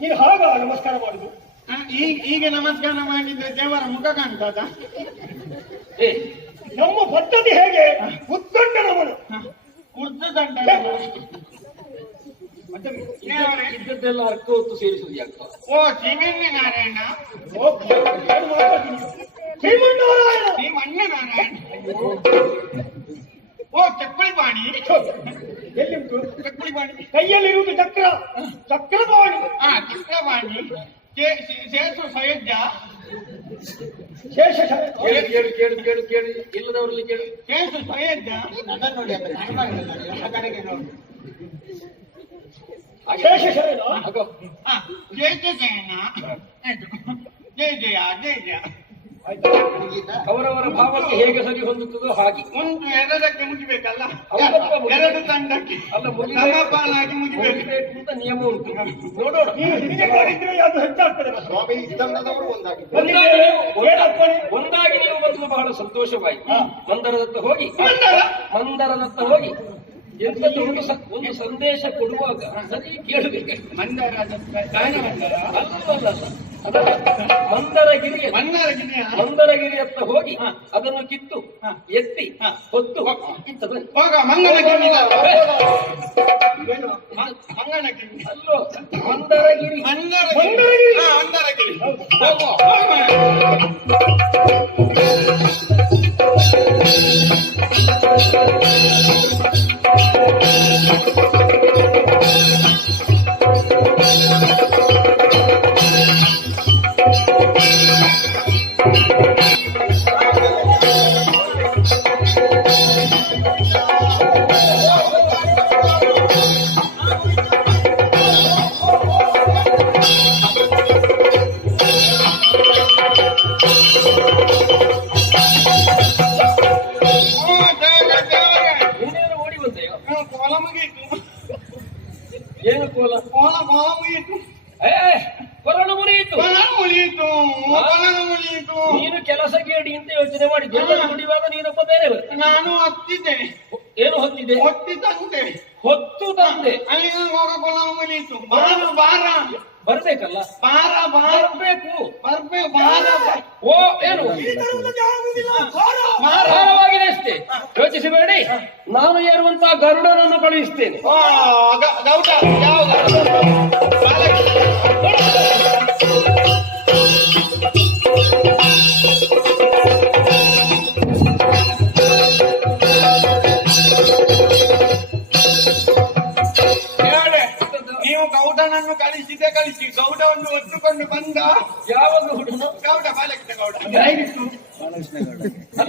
ನೀನು ಹಾಗ ನಮಸ್ಕಾರ ಮಾಡುದು. ಈಗ ಈಗ ನಮಸ್ಕಾರ ಮಾಡಿದ್ರೆ ದೇವರ ಮುಖ ಕಾಣ್ತದ? ನಮ್ಮ ಪದ್ಧತಿ ಹೇಗೆ? ಉತ್ಕಂಡ ನಮನು ಉರ್ದು ದಂಡ ಮತ್ತೆ ಇದ್ದದ್ದೆಲ್ಲ ಅರ್ಕ ಹೊತ್ತು ಸೇರಿಸುದು ಯಾಕ? ಓ ಶಿವಣ್ಣ ನಾರಾಯಣ ಓ, ಚಪ್ಪಳಿ ನಾರಾಯಣ ಓ. ಚಕ್ಕುಳಿ ಪಾಣಿ ಎಲ್ಲಿ ಉಂಟು ಚಕ್ಕುಳಿ ಪಾಣಿ ಕೈಯಲ್ಲಿರುವುದು ಚಕ್ರ. ಚಕ್ರವಾಣಿ. ಆ ಚಕ್ರವಾಣಿ. ಶೇಷ ಶೇ- ಶೇಷು ಶೇಷ ಕೇಳಿ ಕೇಳಿ ಕೇಳಿ ಕೇಳಿ ಕೇಳಿ. ಇಲ್ಲದವರಲ್ಲಿ ಕೇಳಿ. ಶೇಷ ಸಯಜ್ಜ ಶೇಷ ನೋಡಿ ಆ, ಜಯ ಜಯ ಜಯನ ಜಯ ಜಯ ಜಯ ಜಯ. ಅವರವರ ಭಾವಕ್ಕೆ ಹೇಗೆ ಸರಿ ಹೊಂದುತ್ತದೋ ಹಾಗೆ. ಒಂದು ಎರಡಕ್ಕೆ ಮುಗಿಬೇಕಲ್ಲ. ಎರಡು ತಂಡಕ್ಕೆ. ಅಲ್ಲ ಮುಗಿಬೇಕು. ಮುಗಿಬೇಕು. ಅಂತ ನಿಯಮ ಉಂಟು. ನೋಡೋಣ. ನೀನು ಹೀಗೆ ಮಾಡಿದ್ರೆ ಅದು ಹೆಚ್ಚಾಗ್ತದೆ? ಸ್ವಾಮಿ ಇದ್ದಂಡದವರು ಒಂದಾಗಿ ನೀವು- ಏನಪ್ಪಣೆ? ಒಂದಾಗಿ ನೀವು ಬಂದು ಬಹಳ ಸಂತೋಷವಾಯಿತು. ಮಂದರದತ್ತ ಹೋಗಿ. ಮಂದರ? ಮಂದರದತ್ತ ಹೋಗಿ. ಎಂತದ್ದು ಒಂದು ಒಂದು ಸಂದೇಶ ಕೊಡುವಾಗ ಸರಿ ಕೇಳಬೇಕು. ಮಂದರ ಗಾನ ಮಂದರಗಿರಿಯ ಮಂದರಗಿರಿಯ ಮಂದರಗಿರಿಯತ್ತ ಹೋಗಿ ಅದನ್ನು ಕಿತ್ತು ಹಾ. ಎತ್ತಿ ಹಾ. ಹೊತ್ತು. ಹೋಗ ಮಂಗನಗಿರಿ? ಮಂಗನಗಿರಿ ಅಲ್ಲೋ ಮಂದರಗಿರಿ ಮಂದರಗಿರಿ ಮಂದರಗಿರಿ. ಮಂದರಗಿರಿ ಹೋಗೋ. ಮುಗೀತು ಏ ಕೊರಳು ಮುರಿಯಿತು ಕೊಲ ಕೊಲ ಮುಳೀತು ನೀನು ಕೆಲಸ ಕೇಳಿ ಅಂತ ಯೋಚನೆ ಮಾಡಿ. ನುಡಿವಾಗ ನೀನೊಬ್ಬ ಬೇರೆ ನಾನು ಹತ್ತಿದ್ದೆ ಏನು ಹೊತ್ತಿದೆ ತಂದೆ ಮುಳೀತು ಬಾರ ಬಾರ ಬರ್ಬೇಕಲ್ಲ? ಬಾರ ಬಾರಬೇಕು. ಬರ್ಬೇಕು ಬಾರ ಓ ಏನು. ಭಾರವಾಗಿದೆ ಅಷ್ಟೇ. ಯೋಚಿಸಬೇಡಿ. ನಾನು ಏರುವಂತ ಗರುಡನನ್ನು ಕಳುಹಿಸ್ತೇನೆ. ಗೌಡ ಯಾವ್ದು ಗೌಡವನ್ನು ಒತ್ತುಕೊಂಡು ಬಂದ? ಯಾವನ್ನು ಹುಡುಗನು ಗೌಡ ಬಾಲಕೃಷ್ಣ ಗೌಡ. ಹೇಗಿತ್ತು?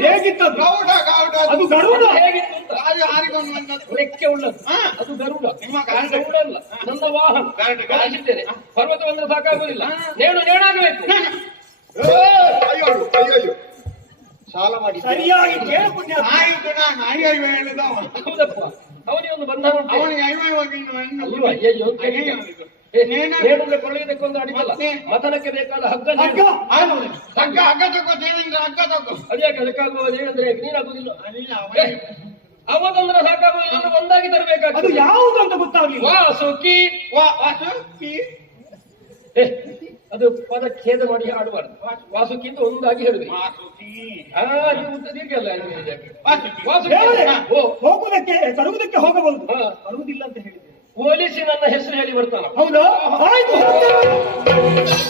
ಹೇಗಿತ್ತು? ಗೌಡ ಗೌಡ. ಅದು ಗರುಡ. ಹೇಗಿತ್ತು ರಾಜ ಹಾರಿ ಹಾರಿಕೊಂಡು ಬಂದದ್ದು. ರೆಕ್ಕೆ ಉಳ್ಳದ್ದು. ಹಾ. ಅದು ಗರುಡ. ನಿಮ್ಮ ಗರುಡ. ಅಲ್ಲ ನನ್ನ ವಾಹನ. ಕಳಿಸಿದ್ದೇನೆ. ಪರ್ವತ ಬಂದ್ರೆ ಸಾಕಾಗುದಿಲ್ಲ ನೇಣು ನೇಣಾಗಬೇಕು. ಅಯ್ಯೋ ಅಯ್ಯೋ ಸಾಲ ಮಾಡಿ. ಸರಿಯಾಗಿ ಕೇಳು ಪುಣ್ಯ. ಆಯಿತು ನಾನು ಅಯ್ಯೋ ಹೇಳಿದ ಹೌದಪ್ಪ. ಅವನಿಗೆ ಒಂದು ಬಂಧನ ಅವನಿಗೆ ಅಯ್ಯೋ ಅಯ್ಯೋ, ಹೇಳಿದ. ನೇಣುಗೆ ಕೊಳ್ಳುವುದಕ್ಕೊಂದು ಅಡಿತಲ್ಲ ಮತ್ತೆ? ಮತನಕ್ಕೆ ಬೇಕಾದ ಹಗ್ಗ ಹಗ್ಗ. ಹಗ್ಗ ಹಗ್ಗ ತಗೋ ದೇವೇಂದ್ರ ಹಗ್ಗ ತಗೋ ಅದ್ಯಾಕೆ ಅದಕ್ಕಾಗುವ ಏನಂದ್ರೆ ನೀನಾಗುದಿಲ್ಲ ಅಲ್ಲಿಲ್ಲ ಏ, ಅವ ತಂದ್ರೆ ಸಾಕಾಗುದಿಲ್ಲ ಅಂದ್ರೆ ಒಂದಾಗಿ ತರಬೇಕಾಗ್ತದೆ ಯಾವುದು ಅಂತ ಗೊತ್ತಾಗ್ಲಿಲ್ಲ ವಾಸುಕಿ ವಾಸುಕಿ ಅದು ಪದ ಖೇದ ಮಾಡಿ ಹಾಡಬಾರ್ದು ವಾಸುಕಿ ಅಂತ ಒಂದಾಗಿ. ವಾಸು ವಾಸುಕಿ ಓ ಹೋಗುವುದಕ್ಕೆ ತರುವುದಕ್ಕೆ ಹೋಗಬಹುದು ಬರುವುದಿಲ್ಲ ಅಂತ ಹೇಳಿದ್ದೇನೆ ಪೊಲೀಸಿ ನನ್ನ ಹೆಸರು ಹೇಳಿ ಬರ್ತಾನ ಹೌದಾ ಆಯ್ತು ಹೋಗ್ತೇವೆ.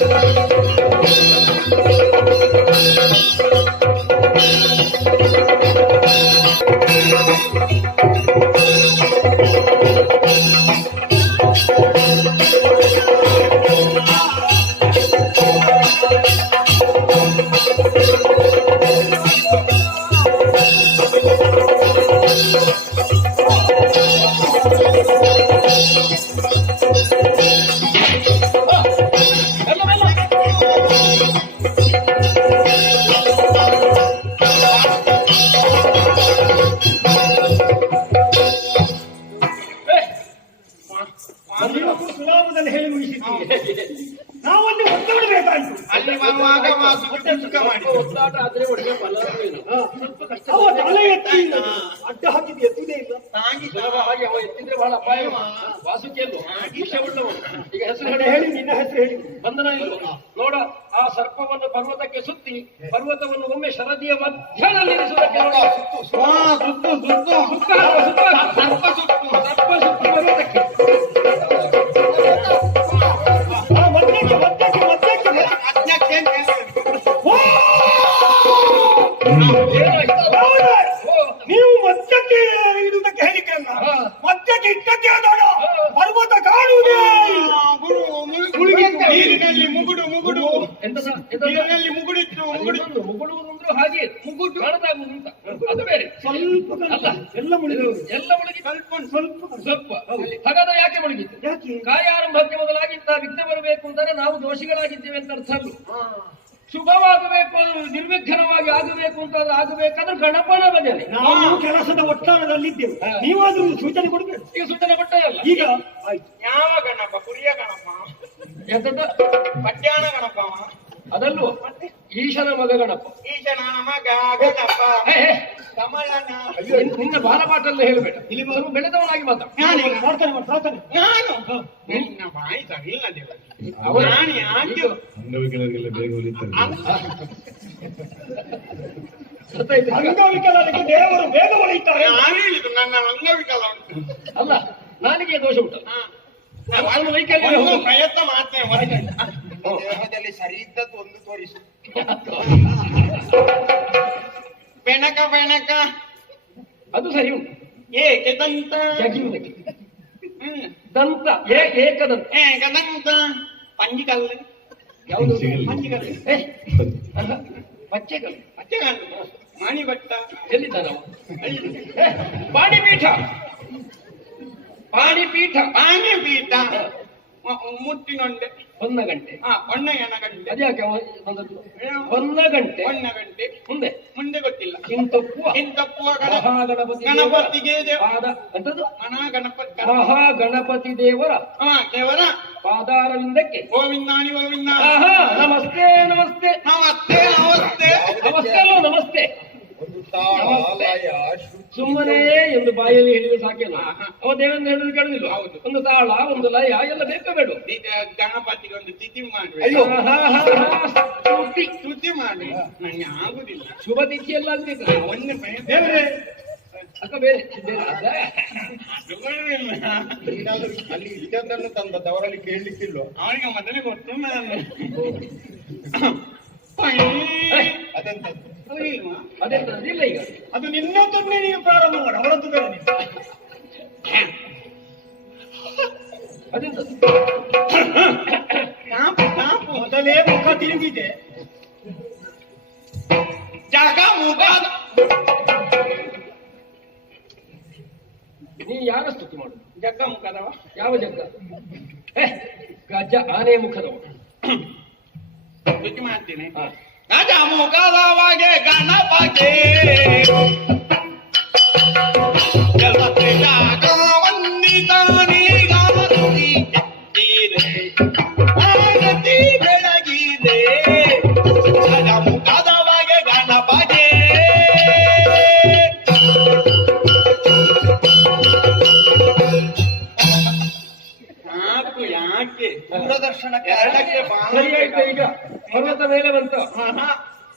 ಹಾಗೆ ಅವ ಎತ್ತಿದ್ರೆ ಬಹಳ ಅಪಾಯ ವಾಸುಕಿ ಅಲ್ವ? ವಿಷವುಳ್ಳವ ಈಗ ಹೆಸರು ಹೇಳಿ ಹೇಳಿ ನಿನ್ನ ಹೆಸರು ಹೇಳಿ. ಬಂಧನ ಇಲ್ಲ ನೋಡ ಆ ಸರ್ಪವನ್ನು ಪರ್ವತಕ್ಕೆ ಸುತ್ತಿ ಪರ್ವತವನ್ನು ಒಮ್ಮೆ ಶರದಿಯ ಮಧ್ಯದಲ್ಲಿ ಇರಿಸುವುದಕ್ಕೆ ನೋಡ. ಹಾ, ಸುತ್ತು ಸುತ್ತು. ಸುತ್ತ ಸುತ್ತ ಸರ್ಪ ಸುತ್ತು. ಸರ್ಪ ಸುತ್ತಿ ಪರ್ವತಕ್ಕೆ. ಮಧ್ಯಕ್ಕೆ ಮಧ್ಯಕ್ಕೆ ಅಜ್ಞಕ್ಕೆ ಅಂತ ಹೇಳ್ತಾರೆ. ಓ! ಏನಾಯ್ತು? ಹೌದಾ? ಓ, ನೀವು ಮಧ್ಯಕ್ಕೆ ಇಡುವುದಕ್ಕೆ ಹೇಳಿದ್ರಲ್ಲ ಹಾ. ಮಧ್ಯಕ್ಕೆ ಇಟ್ಟಕ್ಕೆ ಆದಾಗ ಪರ್ವತ ಕಾಣುವುದೇ. ನೀರಿನಲ್ಲಿ ಮುಗುಡು ಮುಗುಡು? ನೀರಿನಲ್ಲಿ ಮುಗುಡಿತ್ತು ಮುಗುಡಿತ್ತು. ಅಂದ್ರೆ ಹಾಗೆ ಮುಗುಡು. ಕಾಣದಾಗುವುದು ಅಂತ ಅದು ಬೇರೆ. ಸ್ವಲ್ಪ ಅಲ್ಲ. ಎಲ್ಲ ಮುಳುಗಿ ಎಲ್ಲ ಮುಳುಗಿ ಸ್ವಲ್ಪ ಸ್ವಲ್ಪ ಸ್ವಲ್ಪ. ಹಾಗಾದ್ರೆ ಯಾಕೆ ಮುಳುಗಿತ್ತು? ಯಾಕೆ? ಕಾರ್ಯಾರಂಭಕ್ಕೆ ಇಂತಹ ವಿಘ್ನ ಬರಬೇಕು ಅಂತಾರೆ ನಾವು ದೋಷಿಗಳಾಗಿದ್ದೇವೆ ಅಂತ ಅರ್ಥ ಅಲ್ಲ ಶುಭವಾಗಬೇಕು ನಿರ್ವಿಘ್ನವಾಗಿ ಆಗಬೇಕು ಅಂತ ಅದು ಆಗಬೇಕಾದ್ರೆ ಗಣಪನ ಭಜನೆ ನಾವು ಕೆಲಸದ ಒತ್ತಡದಲ್ಲಿದ್ದೆವು. ಹಾ. ನೀವಾದ್ರೂ ಸೂಚನೆ ಕೊಡ್ಬೇಕು. ಈಗ ಸೂಚನೆ ಕೊಟ್ಟಲ್ಲ ಈಗ ಆಯ್ತು ಯಾವ ಗಣಪ? ಕುರಿಯ ಗಣಪ? ಎಂತದ ಮಧ್ಯಾಹ್ನ ಗಣಪ? ಅದಲ್ಲೂ ಈಶನ ಮಗ ಗಣಪ ಈಶನ ಮಗ ಗಣಪ ಕಮಲನ. ನಿನ್ನ- ಬಾಲಪಾಟಲ್ಲಿ ಬಾಲಪಾಠಲ್ಲೇ ಹೇಳಬೇಡ. ಇಲ್ಲಿ ಬರು ಬೆಳೆದವನಾಗಿ ಮಾತ್ರ ನಾನು ಪ್ರಾರ್ಥನೆ ಮಾಡಿ ನಾನು ನಿನ್ನ ಬಾಯಿ ಇಲ್ಲ ದೇವ ಅವನು- ನಾನು ಯಾಕೆ ಅಂಗವಿಕಲರಿಗೆಲ್ಲ ಬೇಗ ಹೊಲಿತಾರೆ? ಅಂಗವಿಕಲರಿಗೆ ದೇವರು ಬೇಗ ಹೊಳೆಯುತ್ತಾರೆ ನಾನು ಹೇಳಿದ್ದು ನನ್ನ ಅಂಗವಿಕಲ ಅಲ್ಲ ನಾಲಿಗೆ ದೋಷ ಉಂಟು. ವೈಕಲ್ಯ ಪ್ರಯತ್ನ ಮಾಡ್ತೇನೆ ದೇಹದಲ್ಲಿ ಸರಿ ಇದ್ದದ್ದು ಒಂದು ತೋರಿಸು ಬೆಣಕ ಬೆಣಕ ಅದು ಸರಿ ಉಂಟು ಏಕೆ ದಂತ ಜಗಿಯುವುದಕ್ಕೆ ಹ್ಮ್. ದಂತ ಏ ಏಕದಂತ ಏಕೆ ದಂತ ಪಂಜಿಕಲ್ಲು ಯಾವುದು ಸಿಗಲ್ಲ. ಪಂಜಿಕಲ್ಲು ಏ, ಅಲ್ಲ, ಬಚ್ಚೆಗಳು ಪಚ್ಚೆಕಲ್ಲು ಮಣಿ ಭಟ್ಟ ಎಲ್ಲಿದ್ದ ನಾವು ಏ, ಪಾಣಿಪೀಠ ಪಾಣಿಪೀಠ ಪಾನಿ ಪೀಠ ಮುಟ್ಟಿನೊಂಡೆ. ಒಂದ ಗಂಟೆ. ಹಾ ಹೊಣ್ಣಯ್ಯನ ಗಂಟೆ ಅದ್ಯಾಕೆ ಬಂದದ್ದು ಒಂದ ಗಂಟೆ? ಹೊಣ್ಣ ಗಂಟೆ. ಮುಂದೆ? ಮುಂದೆ ಗೊತ್ತಿಲ್ಲ. ಇಂತಪ್ಪುವ ಇಂತಪ್ಪುವ ಗಣಪತಿ ಗಣಪತಿಗೆ ಪಾದ ಅಂತದ್ದು ಮನಾ ಗಣಪತಿ ಮಹಾಗಣಪತಿ ದೇವರ ಹಾ ಕೇವಲ ಪಾದಾರವಿಂದಕ್ಕೆ. ಗೋವಿಂದಾನಿ ಗೋವಿಂದ ನಮಸ್ತೆ ನಮಸ್ತೆ. ನಮಸ್ತೆ ನಮಸ್ತೆ. ನಮಸ್ತೆ ನಮಸ್ತೆ ಒಂದು ತಾಳ ಲಯ ಶ್ರುತಿ ಸುಮ್ಮನೆ ಎಂದು ಬಾಯಲ್ಲಿ ಹೇಳಿದ್ರೆ ಸಾಕಿಲ್ಲ ಅವ ದೇವೇಂದ್ರ ಹೇಳಿದ್ರೆ ಕೇಳುದಿಲ್ಲ ಹೌದು. ಒಂದು ತಾಳ ಒಂದು ಲಯ ಎಲ್ಲ ಬೇಕು ಬೇಡ. ಗಣಪತಿ ಗಣಪತಿಗೆ ಒಂದು ತಿಥಿ ಮಾಡಿ ಅಯ್ಯೋ. ಸ್ತುತಿ ಸ್ತುತಿ ಮಾಡಿ ನನಗೆ ಆಗುದಿಲ್ಲ. ಶುಭ ತಿಥಿ ಎಲ್ಲ ಅಲ್ಲಿ ಪ್ರಯತ್ನ. ತಂದ ಅಕ್ಕ ಬೇರೆ. ಬೇರೆ ಅಲ್ಲ. ಅಲ್ಲಿ ಇದ್ದದ್ದನ್ನು ತಂದದ್ದು ಕೇಳಲಿಕ್ಕಿಲ್ವ? ಅವನಿಗೆ ಮೊದಲೇ ಗೊತ್ತು ನಾನು. ಇಲ್ಲ ಈಗ. ಅದು ನಿನ್ನದನ್ನೇ ನೀವು ಪ್ರಾರಂಭ ಮಾಡಿ ಅವರದ್ದು ಬೇರೆ ನೀವು ಅದೆಂತ ಕಾಪು ಕಾಪು ಮೊದಲೇ ಮುಖ ತಿರುಗಿದೆ. ಜಾಗ ಮುಖ. ನೀ ಯಾರ ಸ್ತುತಿ ಮಾಡು? ಜಗ್ಗ ಮುಖದವ. ಯಾವ ಜಗ್ಗ? ಏ, ಗಜ ಆನೆ ಮುಖದವ. ಸ್ತುತಿ ಮಾಡ್ತೀನಿ. ராஜா முகாதாவாக கணபாக்கே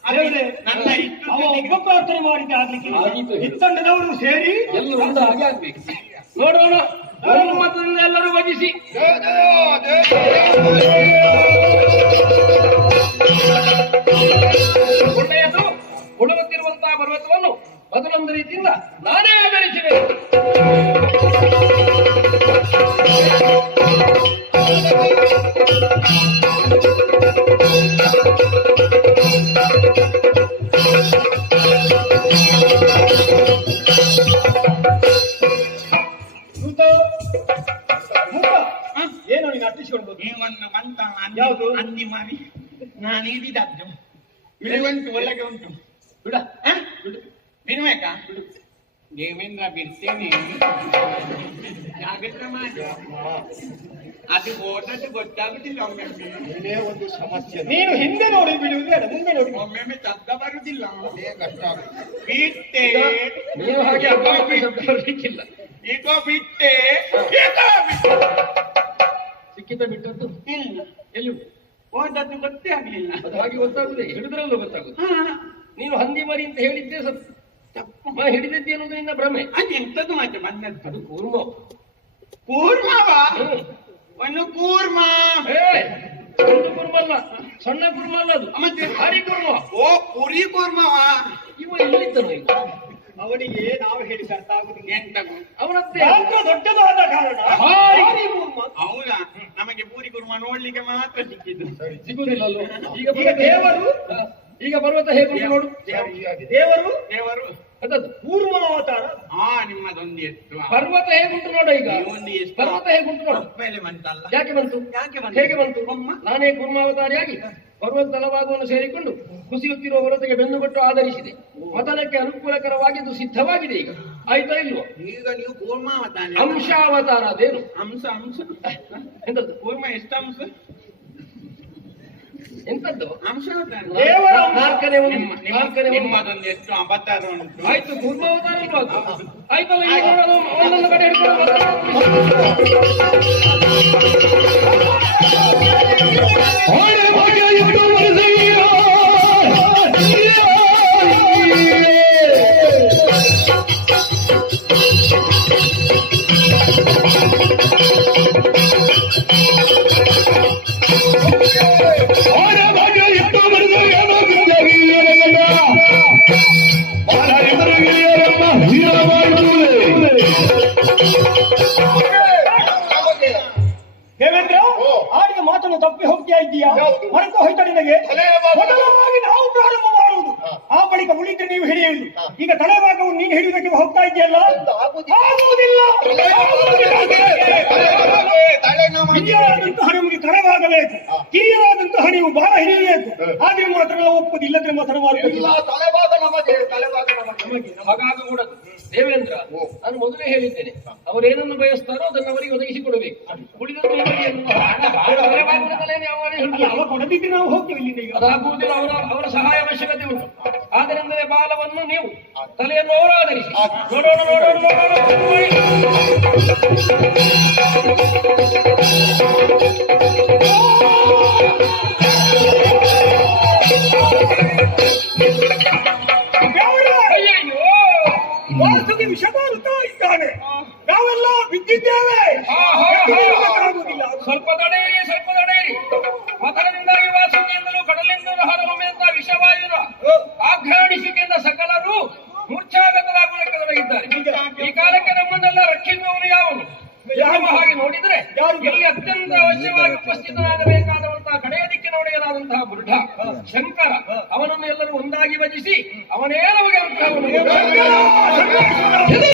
ದೇವರೇ, ನನ್ನ ಮಾಡಿದ್ದೆ ಆಗ್ಲಿಕ್ಕೆ. ಇತ್ತಂಡದವರು ಸೇರಿ ಎಲ್ಲರೂ ಒಂದು ಹಾಗೆ ಆಗ್ಬೇಕು. ನೋಡೋಣ. ಮತದಿಂದ ಎಲ್ಲರೂ ವಜಿಸಿ ಏನೋ ನೀನು ಅಟ್ಟಿಸಿಕೊಂಡು ಹೋಗಿ ನೀವೊಂದು ಮಂತ ಯಾವುದು? ಅಂದಿ ಮಾರಿ ನಾನು ಇಲ್ಲಿ ಉಂಟು ಒಳಗೆ ಉಂಟು. ಬಿಡ? ಬಿಡ್ಬೇಕಾ? ದೇವೇಂದ್ರ ಬಿಡ್ತೇನೆ. ಜಾಗ್ರತೆ ಮಾಡಿ. ಅದು ಓದದ್ದು ಗೊತ್ತಾಗುದಿಲ್ಲ ಒಮ್ಮೆ. ಒಂದು ಸಮಸ್ಯೆ. ನೀನು ಹಿಂದೆ ನೋಡಿ ಬಿಡುವುದು ಬೇಡ ಮುಂದೆ ನೋಡಿ. ಒಮ್ಮೊಮ್ಮೆ ಶಬ್ದ ಆಗುತ್ತೆ. ಬಿಟ್ಟೆ. ನೀವು ಹಾಗೆ ಅಪ್ಪ ಶಬ್ದ ಬರ್ಲಿಕ್ಕಿಲ್ಲ. ಈಗ ಬಿಟ್ಟೆ. ಈಗ ಬಿಟ್ಟೆ. ಸಿಕ್ಕಿತ ಬಿಟ್ಟದ್ದು ಇಲ್ಲ. ಎಲ್ಲಿ? ಹೋದದ್ದು ಗೊತ್ತೇ ಆಗ್ಲಿಲ್ಲ. ಅದು ಹಾಗೆ ಗೊತ್ತಾಗುದೇ ಹಿಡಿದ್ರಲ್ಲೂ ಗೊತ್ತಾಗುದು ಹಾ, ನೀನು ಹಂದಿ ಮರಿ ಅಂತ ಹೇಳಿದ್ದೆ ಸತ್ ಹಿಡಿದಿದ್ದೆ ಅನ್ನೋದು ನಿನ್ನ ಭ್ರಮೆ. ಅದು ಎಂತದ್ದು ಮತ್ತೆ ಬಂದದ್ದು. ಅದು ಕೂರ್ಮ. ಕೂರ್ಮವ. ಒಂದು ಕೂರ್ಮ. ಒಂದು ಕುರ್ಮ ಅಲ್ಲ. ಸಣ್ಣ ಕುರ್ಮ ಅಲ್ಲ ಅದು. ಮತ್ತೆ? ಭಾರಿ ಕುರ್ಮ. ಓ ಪುರಿ ಕುರ್ಮವ? ಇವ ಎಲ್ಲಿದ್ದನು ಈಗ? ಅವನಿಗೆ ನಾವು ಹೇಳಿ ಅರ್ಥ ಆಗುದಿಲ್ಲ. ಎಂತ ಅವನತ್ತೆ. ದೊಡ್ಡದಾದ ಕಾರಣ. ಹೌದಾ? ನಮಗೆ ಪೂರಿ ಕುರ್ಮಾ ನೋಡ್ಲಿಕ್ಕೆ ಮಾತ್ರ ಸಿಕ್ಕಿದ್ದು. ಸಿಗುದಿಲ್ಲ ಅಲ್ವ? ಈಗ ದೇವರು ಈಗ ಪರ್ವತ ಹೇಗುಂಟು ನೋಡು. ದೇವರು? ದೇವರು. ಅದದ್ದು ಪೂರ್ವ ಅವತಾರ ಆ ನಿಮ್ಮದೊಂದು ಎಷ್ಟು ಪರ್ವತ ಹೇಗುಂಟು ನೋಡ ಈಗ. ಒಂದು ಎಷ್ಟು ಪರ್ವತ ಹೇಗುಂಟು ನೋಡು. ಮೇಲೆ ಬಂತಲ್ಲ. ಯಾಕೆ ಬಂತು? ಯಾಕೆ ಬಂತು? ಹೇಗೆ ಬಂತು? ನಾನೇ ಕುರ್ಮಾವತಾರಿಯಾಗಿ ಪರ್ವತ ತಲಭಾಗವನ್ನು ಸೇರಿಕೊಂಡು ಕುಸಿಯುತ್ತಿರುವ ಹೊರತೆಗೆ ಬೆನ್ನು ಕೊಟ್ಟು ಆಧರಿಸಿದೆ ಮತನಕ್ಕೆ ಅನುಕೂಲಕರವಾಗಿದ್ದು ಸಿದ್ಧವಾಗಿದೆ ಈಗ. ಆಯ್ತಾ ಇಲ್ವೋ? ಈಗ ನೀವು ಕೂರ್ಮಾವತಾರ ಅಂಶಾವತಾರ ಅದೇನು? ಅಂಶ ಅಂಶ. ಎಂತದ್ದು? ಕೂರ್ಮ ಎಷ್ಟು ಅಂಶ ಎಂತದ್ದು? ದೇವರ ಒಂದು ನಿಮ್ಮದೊಂದು ಎಷ್ಟು ಆಯ್ತು ಅದು? ಆಯ್ತಲ್ಲ ಈಗ ನೋಡೋದು ಒಂದೊಂದು ಕಡೆ ಹಿಡ್ಕೊಂಡು ತಲೆಭಾಗಬೇಕು ಹಾ. ಕಿರಿಯರಾದಂತಹ ನೀವು ಬಹಳ ಹಿಡಿಯಬೇಕು ಹಾ. ಆದ್ರೆ ಮಾತ್ರ ನಾವು ಒಪ್ಪುದು ಇಲ್ಲದ್ರೆ ಮಾತ್ರ ಮಾಡುವುದಿಲ್ಲ ತಲೆಭಾಗ ನಮಗೆ ನಮಗೆ. ಹಾಗಾಗಕೂಡದು ದೇವೇಂದ್ರ. ನಾನು ಮೊದಲೇ ಹೇಳಿದ್ದೇನೆ. ಅವರೇನನ್ನು ಬಯಸ್ತಾರೋ ಅದನ್ನು ಅವರಿಗೆ ಒದಗಿಸಿಕೊಡಬೇಕು. ಅವ ಕೊಡದಿದ್ರೆ ನಾವು ಹೋಗ್ತೇವೆ ಇಲ್ಲಿ ಅದಾಗುವುದು ಅದಾಗುವುದಿಲ್ಲ ಅವರ ಅವರ ಸಹಾಯ ಅವಶ್ಯಕತೆ ಉಂಟು. ಆದ್ದರಿಂದಲೇ ಬಾಲವನ್ನು ನೀವು ತಲೆಯನ್ನು ಅವರು ಆಧರಿಸಿ ನೋಡೋಣ ನೋಡೋಣ ನೋಡೋಣ. ತಡೆಯಿರಿ ಮಥನದಿಂದಾಗಿ ವಾಸುಕಿಯಿಂದಲೂ ಕಡಲಿಂದಲೂ ಹೊರಹೊಮ್ಮೆಂತ ವಿಷವಾಯುನ ಆಘ್ರಾಣಿಸಿಕೆಯಿಂದ ಸಕಲರು ಮೂರ್ಛಾಗತರಾಗುವುದಕ್ಕೆ ಈ ಕಾಲಕ್ಕೆ ನಮ್ಮನ್ನೆಲ್ಲ ರಕ್ಷಿಸುವವನು ಯಾವನು? ಯಾವ ಹಾಗೆ ನೋಡಿದ್ರೆ? ಇಲ್ಲಿ ಅತ್ಯಂತ ಅವಶ್ಯವಾಗಿ ಉಪಸ್ಥಿತನಾಗಬೇಕಾದಂತಹ ಕಡೆಯ ದಿಕ್ಕಿನ ಒಡೆಯನಾದಂತಹ ಬುರುಢ ಶಂಕರ ಅವನನ್ನು ಎಲ್ಲರೂ ಒಂದಾಗಿ ಭಜಿಸಿ ಅವನೇ ನಮಗೆ